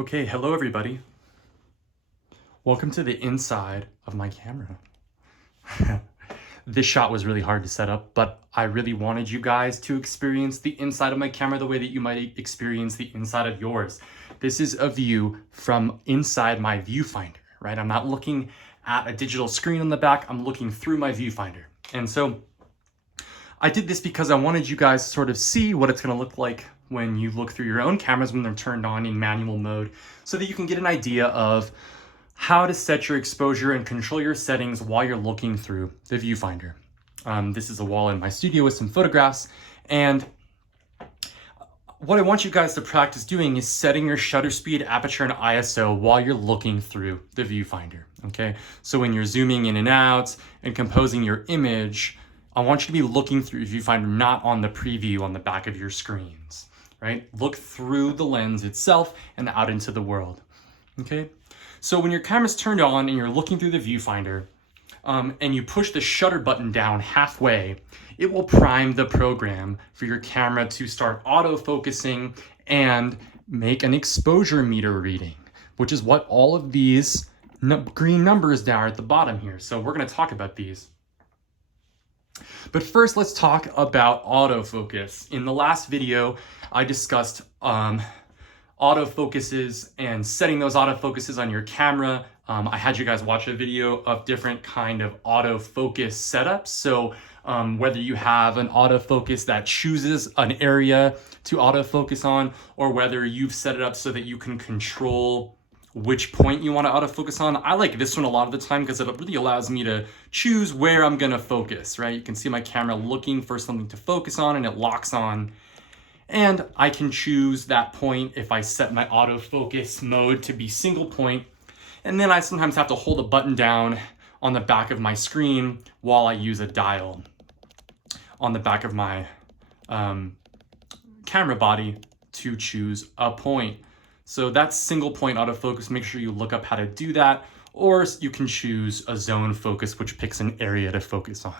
Okay, hello everybody. Welcome to the inside of my camera. This shot was really hard to set up, but I really wanted you guys to experience the inside of my camera the way that you might experience the inside of yours. This is a view from inside my viewfinder, right? I'm not looking at a digital screen on the back, I'm looking through my viewfinder. And so I did this because I wanted you guys to sort of see what it's gonna look like when you look through your own cameras when they're turned on in manual mode, so that you can get an idea of how to set your exposure and control your settings while you're looking through the viewfinder. This is a wall in my studio with some photographs, and what I want you guys to practice doing is setting your shutter speed, aperture, and ISO while you're looking through the viewfinder, okay? So when you're zooming in and out and composing your image, I want you to be looking through your viewfinder, not on the preview on the back of your screens, right? Look through the lens itself and out into the world, okay? So when your camera's turned on and you're looking through the viewfinder, and you push the shutter button down halfway, it will prime the program for your camera to start auto-focusing and make an exposure meter reading, which is what all of these green numbers down are at the bottom here. So we're gonna talk about these. But first, let's talk about autofocus. In the last video, I discussed autofocuses and setting those autofocuses on your camera. I had you guys watch a video of different kind of autofocus setups. So whether you have an autofocus that chooses an area to autofocus on, or whether you've set it up so that you can control which point you want to autofocus on. I like this one a lot of the time because it really allows me to choose where I'm going to focus, right? You can see my camera looking for something to focus on and it locks on. And I can choose that point if I set my autofocus mode to be single point. And then I sometimes have to hold a button down on the back of my screen while I use a dial on the back of my camera body to choose a point. So that's single point autofocus. Make sure you look up how to do that. Or you can choose a zone focus, which picks an area to focus on,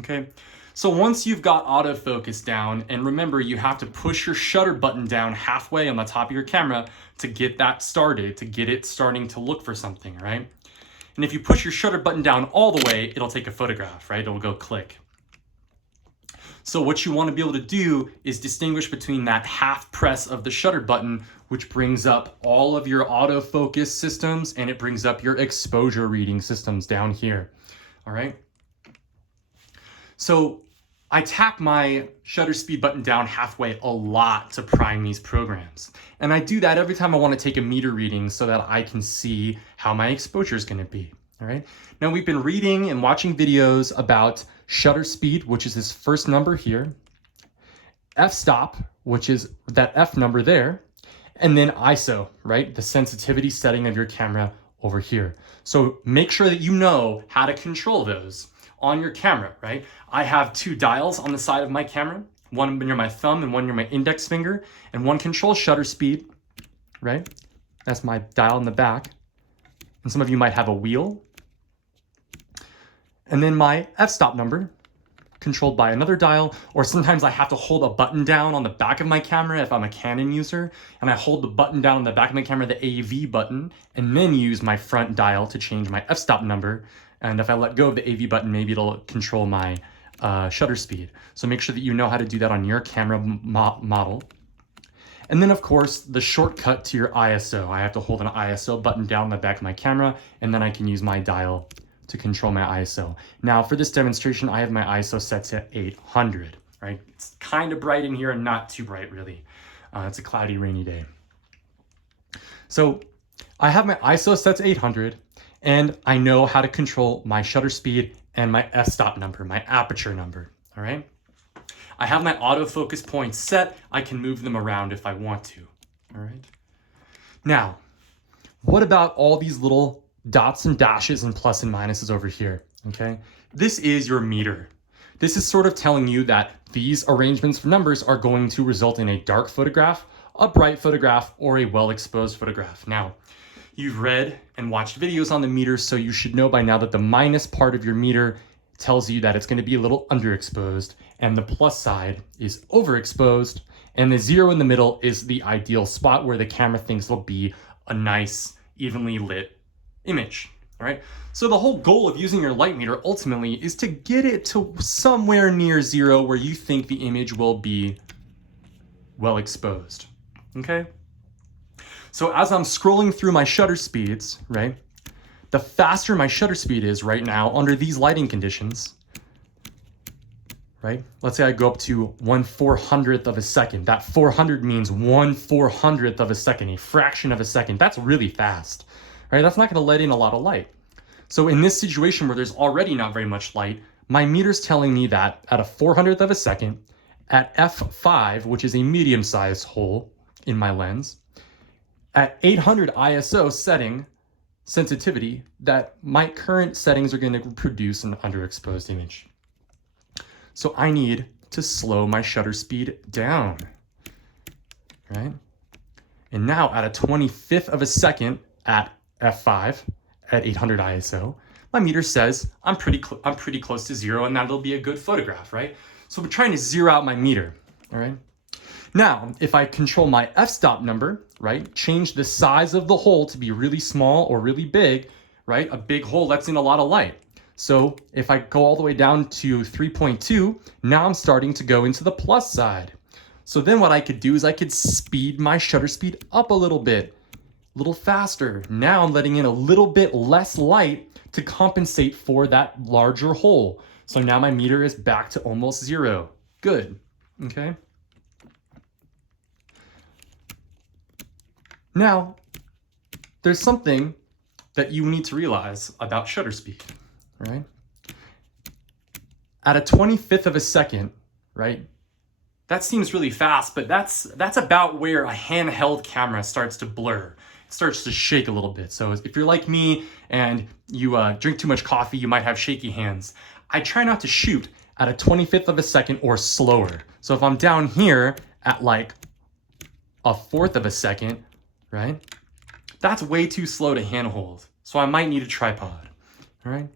okay? So once you've got autofocus down, and remember, you have to push your shutter button down halfway on the top of your camera to get that started, to get it starting to look for something, right? And if you push your shutter button down all the way, it'll take a photograph, right? It'll go click. So what you want to be able to do is distinguish between that half press of the shutter button, which brings up all of your autofocus systems, and it brings up your exposure reading systems down here, all right? So I tap my shutter speed button down halfway a lot to prime these programs. And I do that every time I want to take a meter reading so that I can see how my exposure is going to be, all right? Now we've been reading and watching videos about shutter speed, which is this first number here, f-stop, which is that F number there, and then ISO, right? The sensitivity setting of your camera over here. So make sure that you know how to control those on your camera, right? I have two dials on the side of my camera, one near my thumb and one near my index finger, and one controls shutter speed, right? That's my dial in the back. And some of you might have a wheel. And then my f-stop number, controlled by another dial, or sometimes I have to hold a button down on the back of my camera if I'm a Canon user, and I hold the button down on the back of my camera, the AV button, and then use my front dial to change my f-stop number. And if I let go of the AV button, maybe it'll control my shutter speed. So make sure that you know how to do that on your camera model. And then of course, the shortcut to your ISO. I have to hold an ISO button down on the back of my camera, and then I can use my dial to control my ISO. Now for this demonstration, I have my ISO set to 800, right? It's kind of bright in here and not too bright really. It's a cloudy, rainy day. So I have my ISO set to 800, and I know how to control my shutter speed and my f-stop number, my aperture number, all right? I have my autofocus points set. I can move them around if I want to, all right? Now, what about all these little dots and dashes and plus and minuses over here, okay? This is your meter. This is sort of telling you that these arrangements for numbers are going to result in a dark photograph, a bright photograph, or a well-exposed photograph. Now, you've read and watched videos on the meters, so you should know by now that the minus part of your meter tells you that it's going to be a little underexposed, and the plus side is overexposed, and the zero in the middle is the ideal spot where the camera thinks it'll be a nice, evenly lit image, all right? So the whole goal of using your light meter ultimately is to get it to somewhere near 0 where you think the image will be well exposed, okay? So as I'm scrolling through my shutter speeds, right, the faster my shutter speed is right now under these lighting conditions, right? Let's say I go up to 1/400th of a second. That 400 means 1/400th of a second, a fraction of a second. That's really fast, right? That's not gonna let in a lot of light. So in this situation where there's already not very much light, my meter's telling me that at a 400th of a second, at f5, which is a medium-sized hole in my lens, at 800 ISO setting, sensitivity, that my current settings are going to produce an underexposed image. So I need to slow my shutter speed down, right? And now at a 25th of a second at f5 at 800 ISO, my meter says I'm pretty close to 0, and that'll be a good photograph, right? So we're trying to zero out my meter, all right? Now, if I control my f-stop number, right, change the size of the hole to be really small or really big, right? A big hole lets in a lot of light. So if I go all the way down to 3.2, now I'm starting to go into the plus side. So then what I could do is I could speed my shutter speed up a little bit, a little faster. Now I'm letting in a little bit less light to compensate for that larger hole. So now my meter is back to almost 0. Good, okay? Now, there's something that you need to realize about shutter speed, right? At a 25th of a second, right? That seems really fast, but that's about where a handheld camera starts to blur. It starts to shake a little bit. So if you're like me and you drink too much coffee, you might have shaky hands. I try not to shoot at a 25th of a second or slower. So if I'm down here at like a 1/4 of a second, right? That's way too slow to handhold. So I might need a tripod, all right?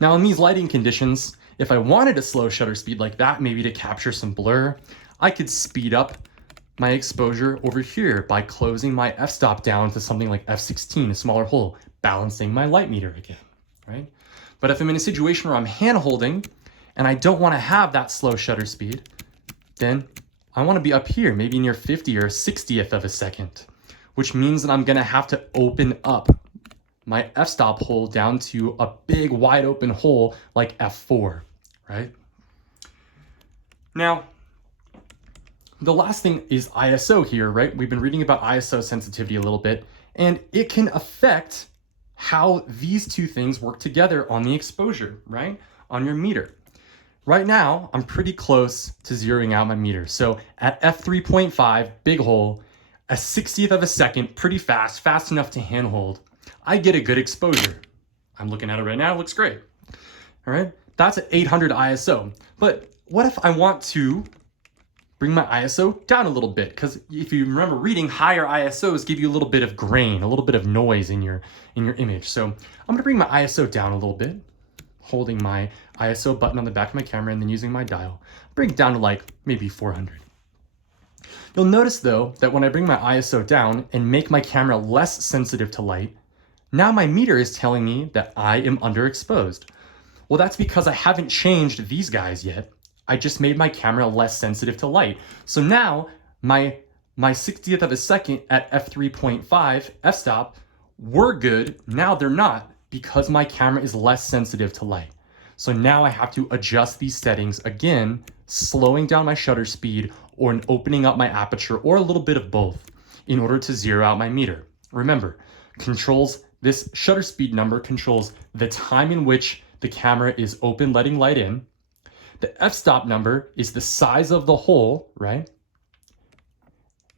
Now in these lighting conditions, if I wanted a slow shutter speed like that, maybe to capture some blur, I could speed up my exposure over here by closing my f-stop down to something like f16, a smaller hole, balancing my light meter again, right? But if I'm in a situation where I'm hand holding and I don't want to have that slow shutter speed, then I want to be up here, maybe near 50 or 60th of a second, which means that I'm going to have to open up my f-stop hole down to a big wide open hole like f4, right? Now, the last thing is ISO here, right? We've been reading about ISO sensitivity a little bit, and it can affect how these two things work together on the exposure, right? On your meter. Right now, I'm pretty close to zeroing out my meter. So at f3.5, big hole, a 60th of a second, pretty fast, fast enough to handhold, I get a good exposure. I'm looking at it right now, it looks great. All right, that's at 800 ISO. But what if I want to bring my ISO down a little bit? Because if you remember reading, higher ISOs give you a little bit of grain, a little bit of noise in your image. So I'm gonna bring my ISO down a little bit, holding my ISO button on the back of my camera and then using my dial. Bring it down to like maybe 400. You'll notice though that when I bring my ISO down and make my camera less sensitive to light, now my meter is telling me that I am underexposed. Well, that's because I haven't changed these guys yet. I just made my camera less sensitive to light. So now my 60th of a second at f3.5 f-stop were good. Now they're not because my camera is less sensitive to light. So now I have to adjust these settings again, slowing down my shutter speed or opening up my aperture or a little bit of both in order to zero out my meter. Remember, this shutter speed number controls the time in which the camera is open, letting light in. The f-stop number is the size of the hole, right?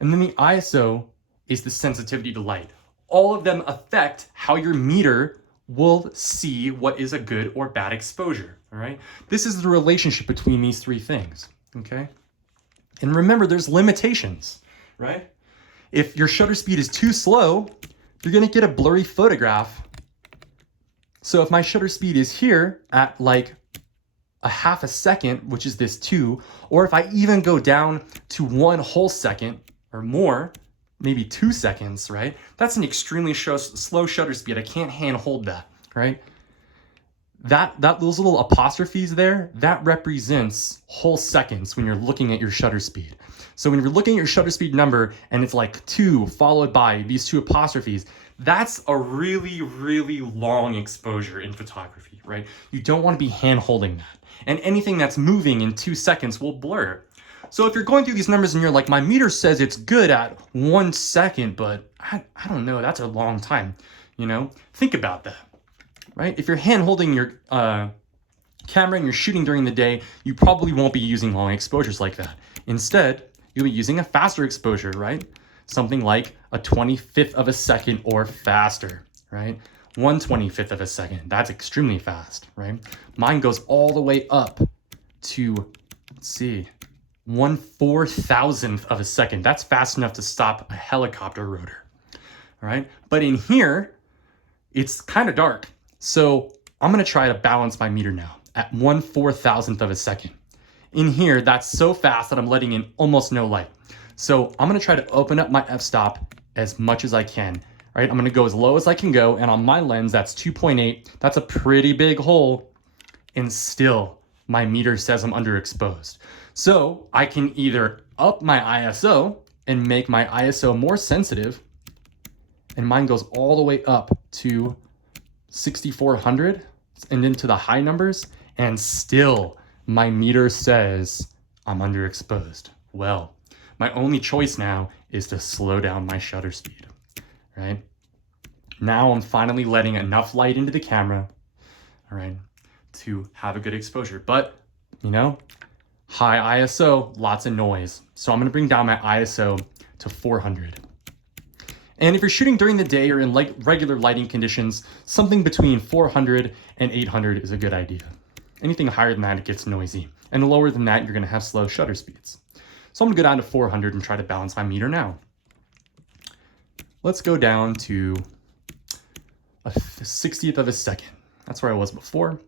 And then the ISO is the sensitivity to light. All of them affect how your meter will see what is a good or bad exposure, all right? This is the relationship between these three things, okay? And remember, there's limitations, right? If your shutter speed is too slow, you're gonna get a blurry photograph. So if my shutter speed is here at like a half a second, which is this 2, or if I even go down to 1 whole second or more, maybe 2 seconds, right? That's an extremely slow shutter speed. I can't hand hold that, right? Those little apostrophes there, that represents whole seconds when you're looking at your shutter speed. So when you're looking at your shutter speed number and it's like 2 followed by these 2 apostrophes, that's a really, really long exposure in photography, right? You don't want to be hand holding that. And anything that's moving in 2 seconds will blur. So if you're going through these numbers and you're like, my meter says it's good at 1 second, but I don't know, that's a long time, you know? Think about that. Right? If you're hand holding your camera and you're shooting during the day, you probably won't be using long exposures like that. Instead, you'll be using a faster exposure, right? Something like a 25th of a second or faster, right? 1/25th of a second. That's extremely fast, right? Mine goes all the way up to, let's see, 1/4000th of a second. That's fast enough to stop a helicopter rotor, all right? But in here, it's kind of dark. So I'm gonna try to balance my meter now at 1/4000th of a second. In here, that's so fast that I'm letting in almost no light. So I'm gonna try to open up my f-stop as much as I can, right? I'm gonna go as low as I can go, and on my lens, that's 2.8. That's a pretty big hole, and still my meter says I'm underexposed. So I can either up my ISO and make my ISO more sensitive, and mine goes all the way up to 6400 and into the high numbers, and still my meter says I'm underexposed. Well, my only choice now is to slow down my shutter speed, right? Now I'm finally letting enough light into the camera, all right, to have a good exposure. But, you know, high ISO, lots of noise. So I'm gonna bring down my ISO to 400. And if you're shooting during the day or in regular lighting conditions, something between 400 and 800 is a good idea. Anything higher than that, it gets noisy. And lower than that, you're gonna have slow shutter speeds. So I'm gonna go down to 400 and try to balance my meter now. Let's go down to a 60th of a second. That's where I was before.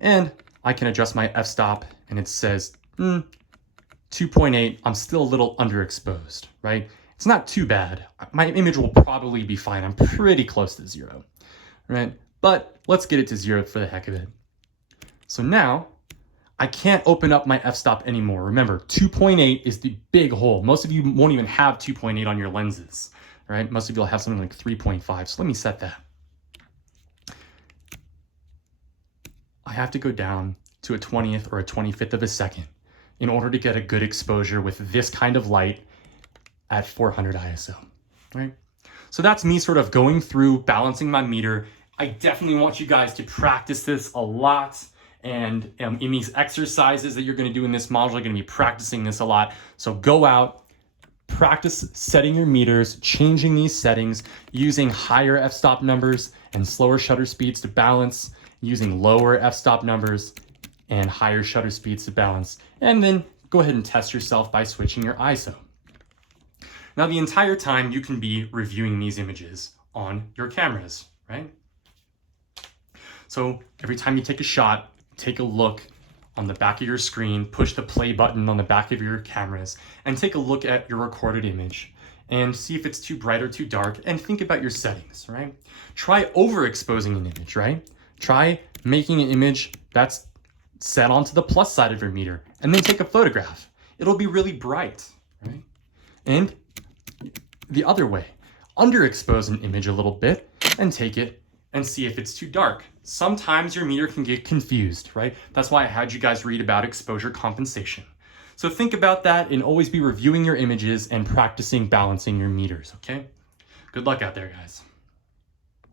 And I can adjust my f-stop and it says 2.8, I'm still a little underexposed, right? It's not too bad. My image will probably be fine. I'm pretty close to 0, right? But let's get it to 0 for the heck of it. So now I can't open up my f-stop anymore. Remember, 2.8 is the big hole. Most of you won't even have 2.8 on your lenses, right? Most of you will have something like 3.5. So let me set that. I have to go down to a 20th or a 25th of a second in order to get a good exposure with this kind of light at 400 ISO, right? So that's me sort of going through, balancing my meter. I definitely want you guys to practice this a lot. And in these exercises that you're gonna do in this module, you're gonna be practicing this a lot. So go out, practice setting your meters, changing these settings, using higher f-stop numbers and slower shutter speeds to balance, using lower f-stop numbers and higher shutter speeds to balance. And then go ahead and test yourself by switching your ISO. Now, the entire time you can be reviewing these images on your cameras, right? So every time you take a shot, take a look on the back of your screen, push the play button on the back of your cameras, and take a look at your recorded image and see if it's too bright or too dark, and think about your settings, right? Try overexposing an image, right? Try making an image that's set onto the plus side of your meter, and then take a photograph. It'll be really bright, right? And the other way, underexpose an image a little bit and take it and see if it's too dark. Sometimes your meter can get confused, right? That's why I had you guys read about exposure compensation. So think about that and always be reviewing your images and practicing balancing your meters, okay? Good luck out there, guys.